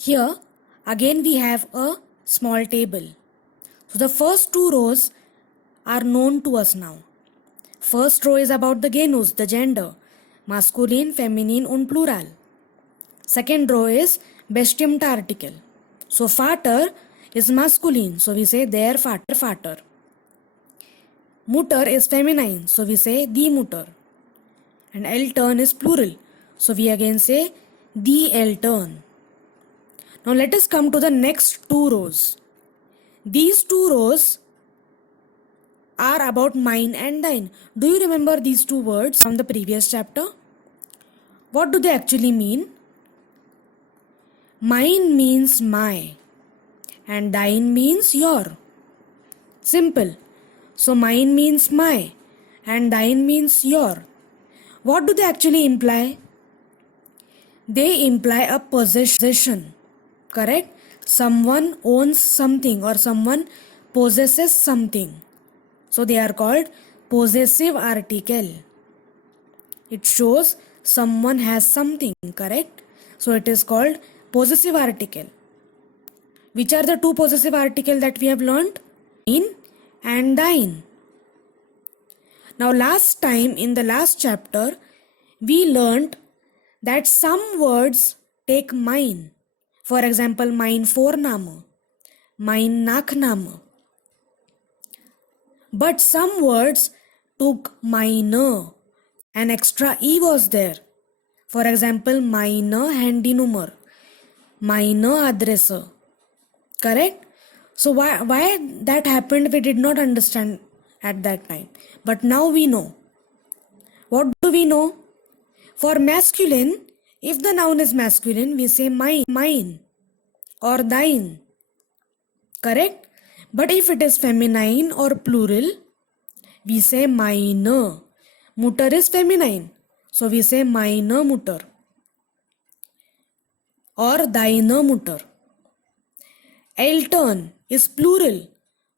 Here again we have a small table. So the first two rows are known to us now. First row is about the genus, the gender, masculine, feminine und plural. Second row is bestimmte article. So Vater is masculine, so we say der Vater. Mutter is feminine, so we say die Mutter. And Eltern is plural, so we again say die Eltern. Now let us come to the next two rows. These two rows are about mine and thine. Do you remember these two words from the previous chapter? What do they actually mean? Mine means my and thine means your. Simple. So mine means my and thine means your. What do they actually imply? They imply a possession. Correct? Someone owns something or someone possesses something. So they are called possessive article. It shows someone has something, correct? So it is called possessive article. Which are the two possessive articles that we have learned? Mine and thine. Now last time in the last chapter, we learned that some words take mine. For example, mein Vorname, mein Nachname. But some words took meine. An extra E was there. For example, meine Handynummer, meine Adresse. Correct? So why that happened, we did not understand at that time. But now we know. What do we know? For masculine, if the noun is masculine, we say mine or thine. Correct? But if it is feminine or plural, we say meine. Mutter is feminine, so we say meine Mutter or deine Mutter. Eltern is plural,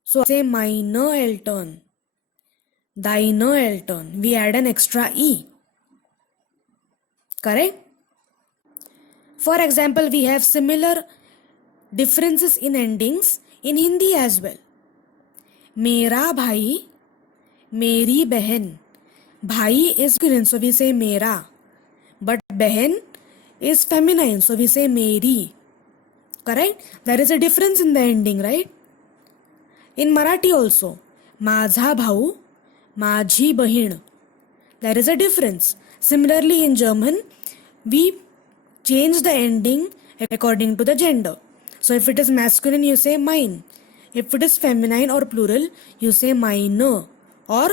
so say meine Eltern, deine Eltern. We add an extra E. Correct? For example, we have similar differences in endings in Hindi as well. Mera bhai, meri behan. Bhai is masculine, so we say mera. But behan is feminine, so we say meri. Correct? There is a difference in the ending, right? In Marathi also, माझा भाऊ, माझी बहीण. There is a difference. Similarly, in German, we change the ending according to the gender. So if it is masculine, you say mine. If it is feminine or plural, you say meine or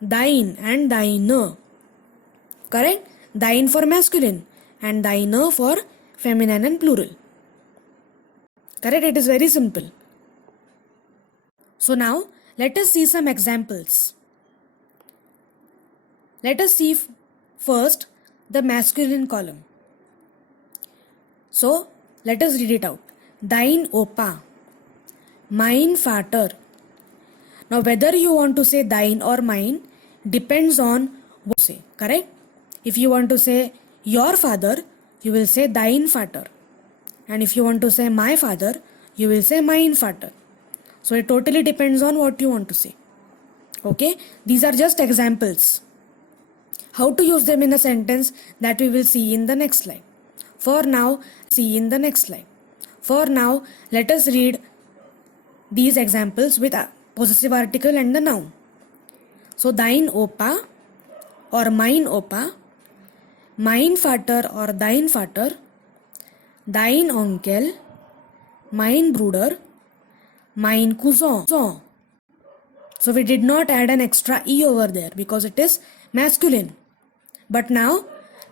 thine and deine. Correct? Thine for masculine and deine for feminine and plural. Correct? It is very simple. So now let us see some examples. Let us see first the masculine column. So let us read it out. Dein Opa, mein Vater. Now whether you want to say thine or mine depends on what you say, correct? If you want to say your father, you will say dein Vater. And if you want to say my father, you will say mein Vater. So it totally depends on what you want to say. Okay? These are just examples. How to use them in a sentence, that we will see in the next slide. For now, let us read these examples with a possessive article and the noun. So, dein Opa or mein Opa, mein Vater or dein Vater, dein Onkel, mein Bruder, mein Cousin. So we did not add an extra E over there because it is masculine. But now,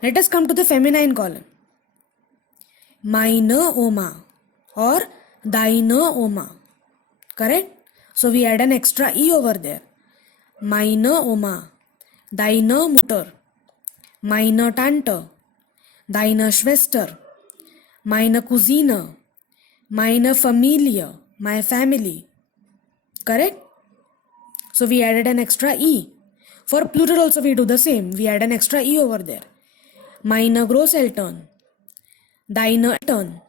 let us come to the feminine column. Meine Oma or deine Oma. Correct? So we add an extra E over there. Meine Oma, deine Mutter, meine Tante, deine Schwester, meine Cousine, meine Familie, my family. Correct? So we added an extra E. For plural also we do the same. We add an extra E over there. Meine Großeltern, deine Eltern,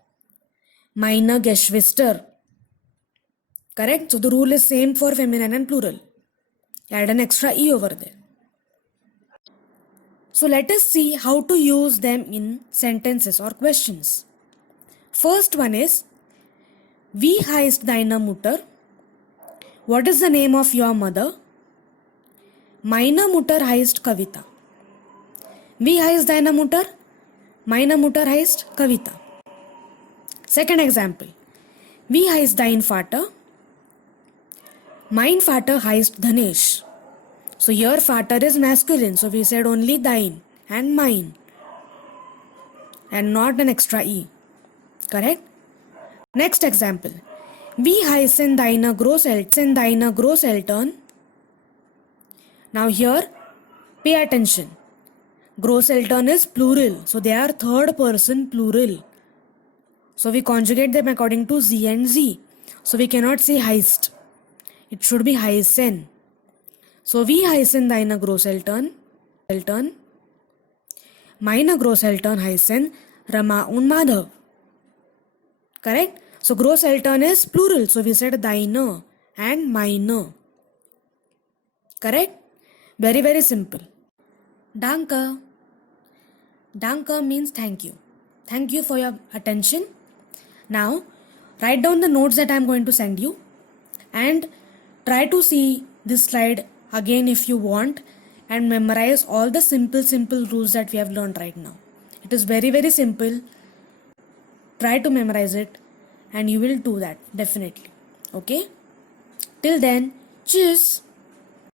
Meine Geschwister. Correct? So the rule is same for feminine and plural. Add an extra E over there. So let us see how to use them in sentences or questions. First one is, Wie heißt deine Mutter? What is the name of your mother? Meine Mutter heißt Kavita. Wie heißt deine Mutter? Meine Mutter heißt Kavita. Second example. Wie heißt dein Vater? Mein Vater heißt Dhanesh. So here Vater is masculine. So we said only dein and mine. And not an extra E. Correct? Next example. Wie heißen deine Großeltern? Now here, pay attention. Großeltern is plural. So they are third person plural. So we conjugate them according to Z and Z. So we cannot say heißt. It should be heißen. So wie heißen deine Großeltern? Meine Großeltern heißen Rama und Madhav. Correct? So Großeltern is plural. So we said deine and meine. Correct? Very, very simple. Danke. Danke means thank you. Thank you for your attention. Now, write down the notes that I am going to send you and try to see this slide again if you want and memorize all the simple rules that we have learned right now. It is very, very simple. Try to memorize it and you will do that definitely. Okay? Till then, cheers.